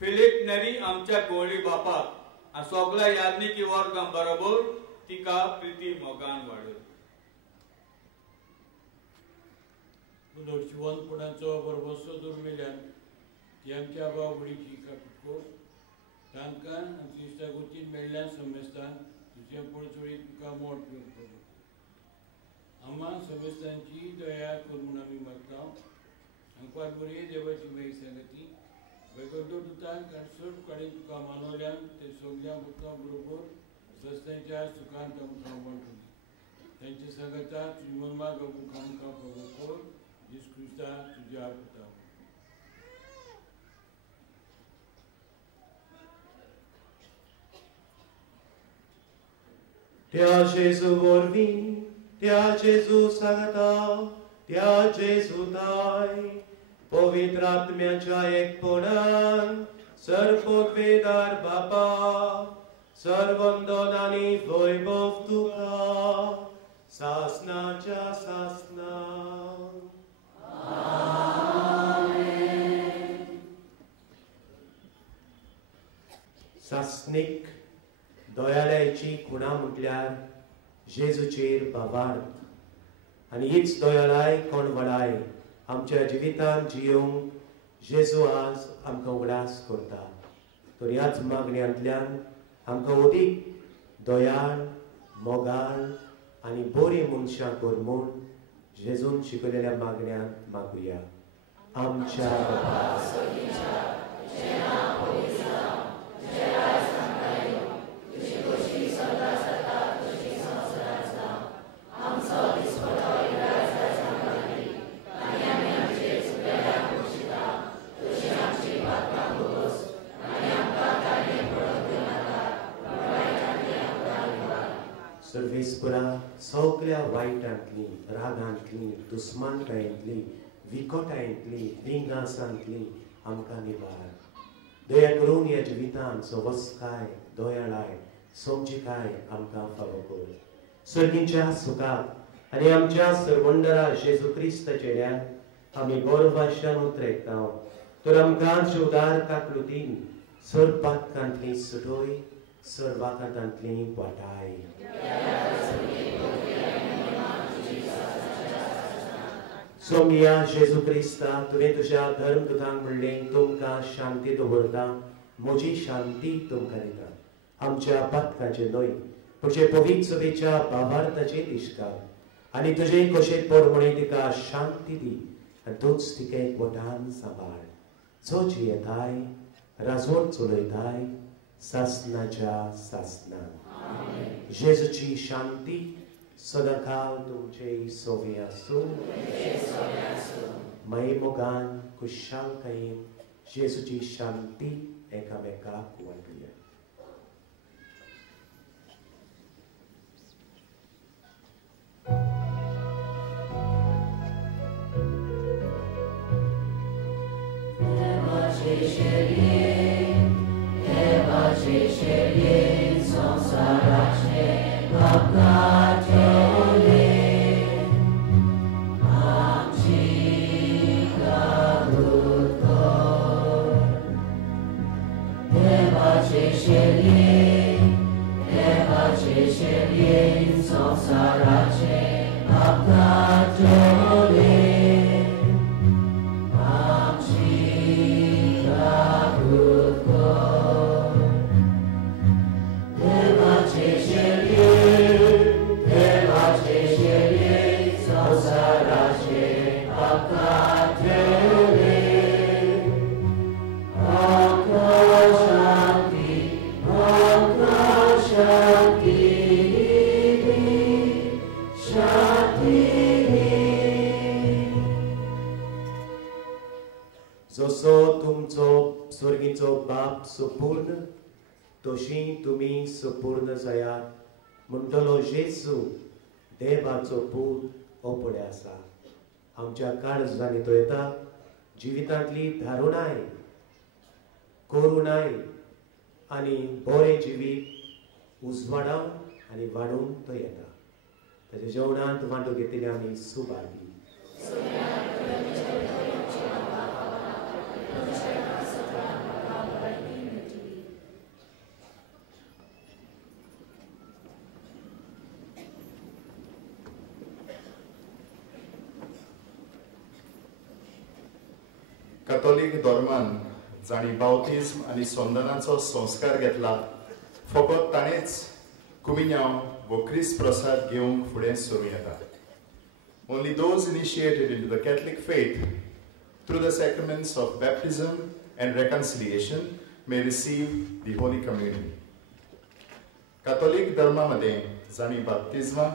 Philip नेरी आमच्या गोळी बापाक आ सगळ्या याज्ञिकी वर्गां बरोबर तिका प्रीती मोगान वाडत. शिवणपणाचो बरोबरसो दुर्मिल्यान ती आमच्या बावडीची काको तांकां आमची इश्टागोतीन मेळ्ळ्यान समेस्तान तुजे पळचोळी तुका मोठ करतलो. आम्हा समेस्तांची दया कर म्हूण आमी मागता. आमकां बरी देवाची मेळी सांगती वेगळो दुतांक आनी चड कडेन तुका मानवल्यान ते सगळ्या भुतां बरोबर रस्त्याच्या सुखांत आमकां वांटून तांचे सांगता तुजी मनमाग आमकां प्रभू कर. येशू क्रिस्ता तुज्या पुता. त्या जेजू वरवीं त्या जेजू सांगता त्या जेजू ताय पवित्र आत्म्याच्या एकपणान सर्ववेदार बापा सर्वंदन आनी वैभव तुका सासनाच्या सासना. सासनीक दोयाळ्याची खुणा म्हटल्यार जेजूचेर भावार्थ आनी हीच दोयाळाय कोण वडाय आमच्या जिवितांत जियोंक जेजू आज आमकां उगडास करता. तर ह्याच मागण्यांतल्यान आमकां अदीक दोयाळ मोगाळ आनी बरी मनशां कर म्हूण जेजून शिकयलेल्या मागण्यान मागुया. आमच्या सर्वेस्परा सगळ्या वायटांतली रागांतली दुस्मानकायेंतली विकोटायेंतली विंगासांतली आमकां निवार. दया करून ह्या जिवितांत सवस्काय दोयाळाय समजिकाय आमकां फावो कर. सर्गीच्या सुखाक आनी आमच्या सर्वंडरा जेजू क्रिस्त चेड्यान आमी गोरवाशान उतरयता. तर आमकां जीवदार काकलुतीन सर्पातकांतली सुटोय सर्वाकांतांतली वाटाय. सोमिया जेजू क्रिस्ता तुवें तुज्या धर्मदुतांक म्हणलें तुमकां शांती दवरता म्हजी शांती तुमकां दिता. आमच्या पातकाचे न्हय तुजे पवित्र सभेच्या भावार्थाचे दिश्कार आनी तुजे कशे पोरमणे तिका शांती दी आनी तूच तिका एकवटान सांबाळ. जो जियेताय राजवट चलयताय सासनाच्या सासनान. जेजूची शांती सदाकाळ तुमचे सोबी आसूं. मोगान खुशालकायेन जेजूची शांती एकामेकाक वांटुया. संपूर्ण तशी तुम्ही संपूर्ण जायात म्हणटलो जेजू देवाचो पूत हो फुडें आसा. आमच्या काळजांनी तो येता जिवितांतली धारुणाय करुणाय आनी बरें जिवीत उजवाडावन आनी वाडून तो येता. ताच्या जेवणांत वांटो घेतली आमी सुभागी. कॅथोलिक धर्मान जाणी बावतिझम आनी सोंदनाचो संस्कार घेतला फकत ताणेच कुमिन्यांव वो क्रिस्त प्रसाद घेवंक फुडें सरूं येता. Only those initiated into the Catholic faith through the sacraments of baptism and reconciliation may receive the Holy Communion. Catholic धर्मामध्ये जाणी बाप्तिस्मा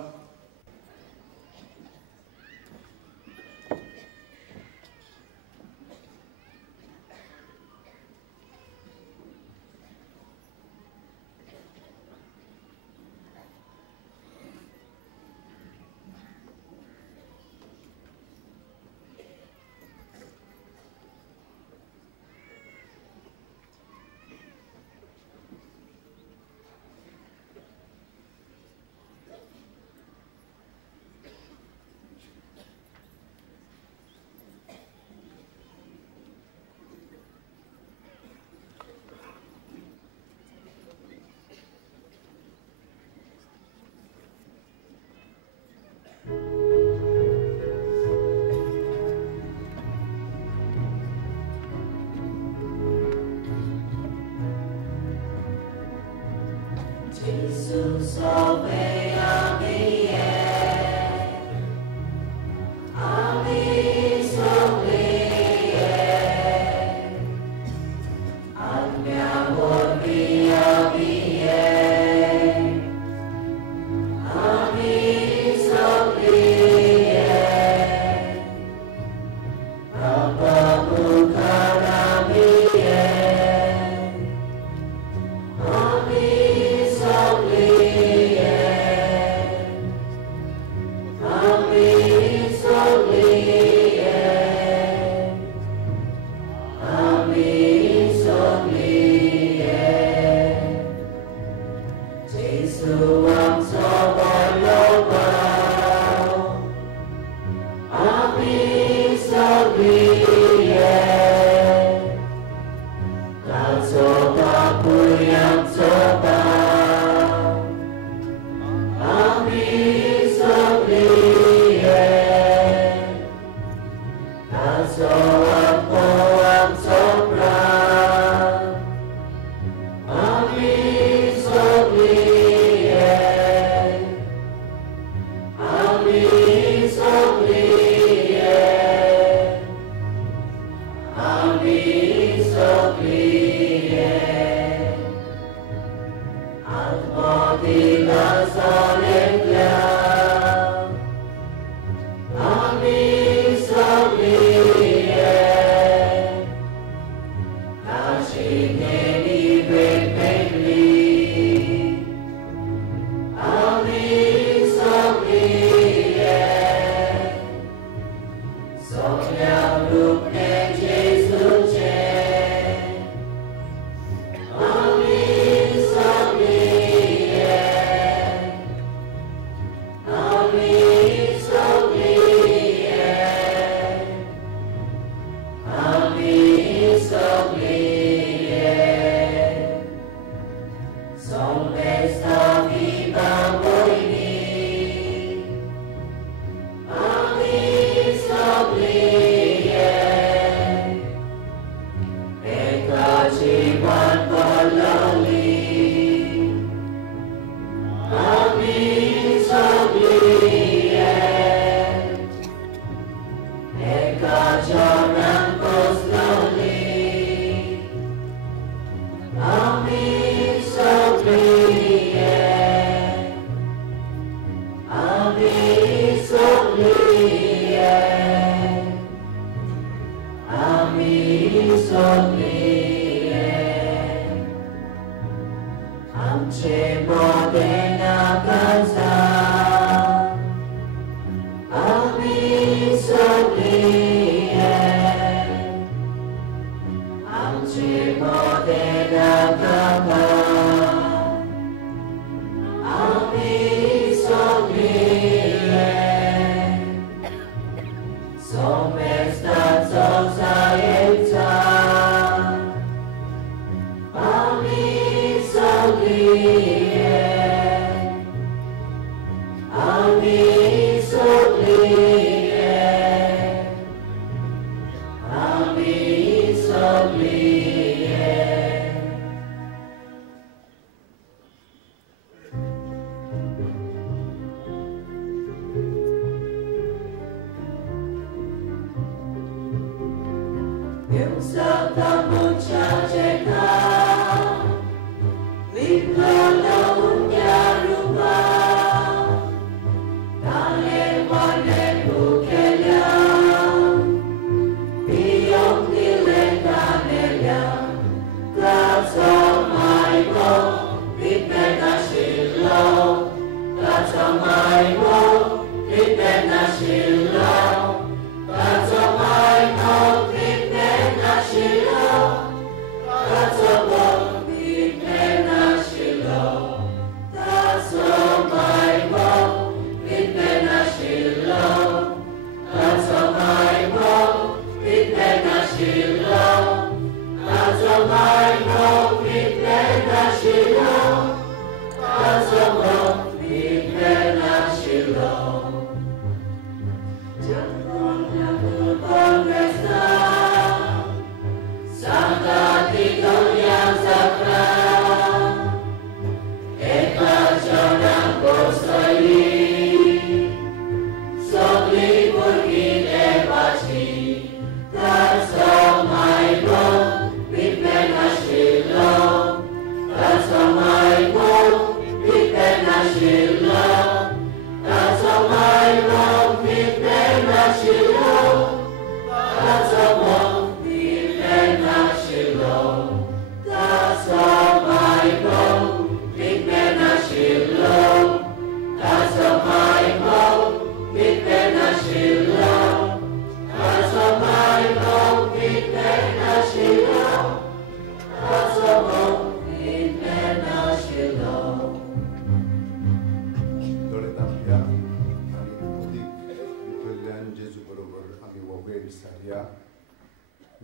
Amen.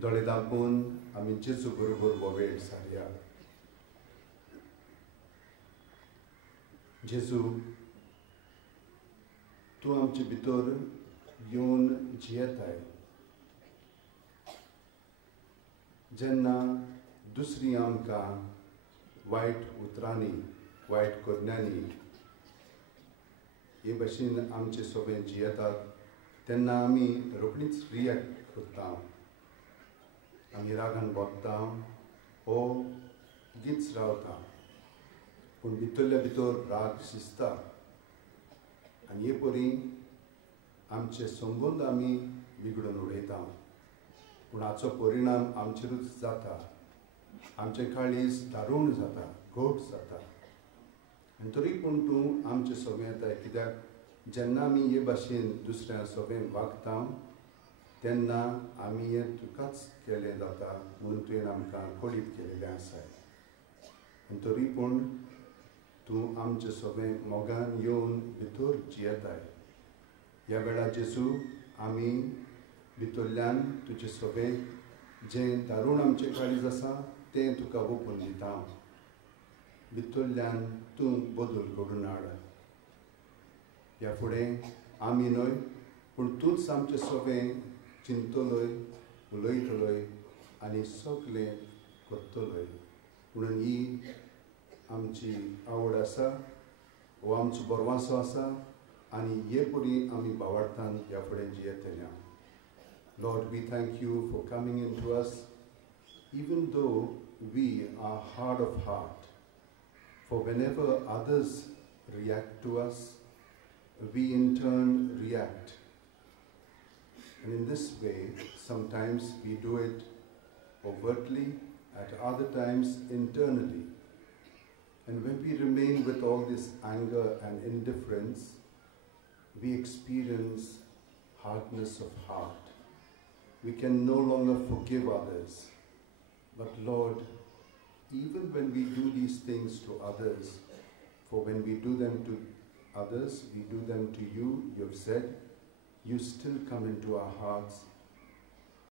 दोळे धांपून आमी जेजू बरोबर हो वेळ सारया. जेजू, तूं आमचे भितर येवन जियेताय. जेन्ना दुसरीं आमकां वायट उतरांनी वायट करण्यांनी हे भशेन आमचे सोबेन जियेतात तेन्ना आमी रोखडीच रियॅक्ट करता. आमी रागान बोगता ओ गीच रावता, पूण भितरल्या भितर राग शिजता आनी हे परी आमचे संबंद आमी बिगडून उडयता. पूण हाचो परिणाम आमचेरूच जाता. आमचें काळीज दारूण जाता, घोट जाता. आनी तरी पूण तूं आमचे सोबें येताय, कित्याक जेन्ना आमी हे भाशेन दुसऱ्या सोबें वागता तेन्ना आमी हें तुकाच केलें जाता म्हणून तुवें आमकां कळीत केलेलें आसा. आनी तरी पूण तूं आमचे सोबें मोगान येवन भितर जियेताय. ह्या वेळार जेजू आमी भितरल्यान तुजे सोबें जें दारूण आमचें काळीज आसा तें तुका ओपून दिता. भितरल्यान तूं बदल घडोवन हाड. ह्या फुडें आमी न्हय पूण तूंच आमचे सोबें चिंतलोय, उलयतलोय आनी सगलें करतलोय म्हणून ही आमची आवड आसा, हो आमचो बरवासो आसा आनी हे परी आमी भावार्थान ह्या फुडें जियेतल्या. Lord, we thank you for coming into us, even though we are hard of heart. For whenever others react to us, we in turn react. And in this way, sometimes we do it overtly, at other times internally. And when we remain with all this anger and indifference, we experience hardness of heart. We can no longer forgive others. But Lord, even when we do these things to others, for when we do them to others, we do them to you, you have said, you still come into our hearts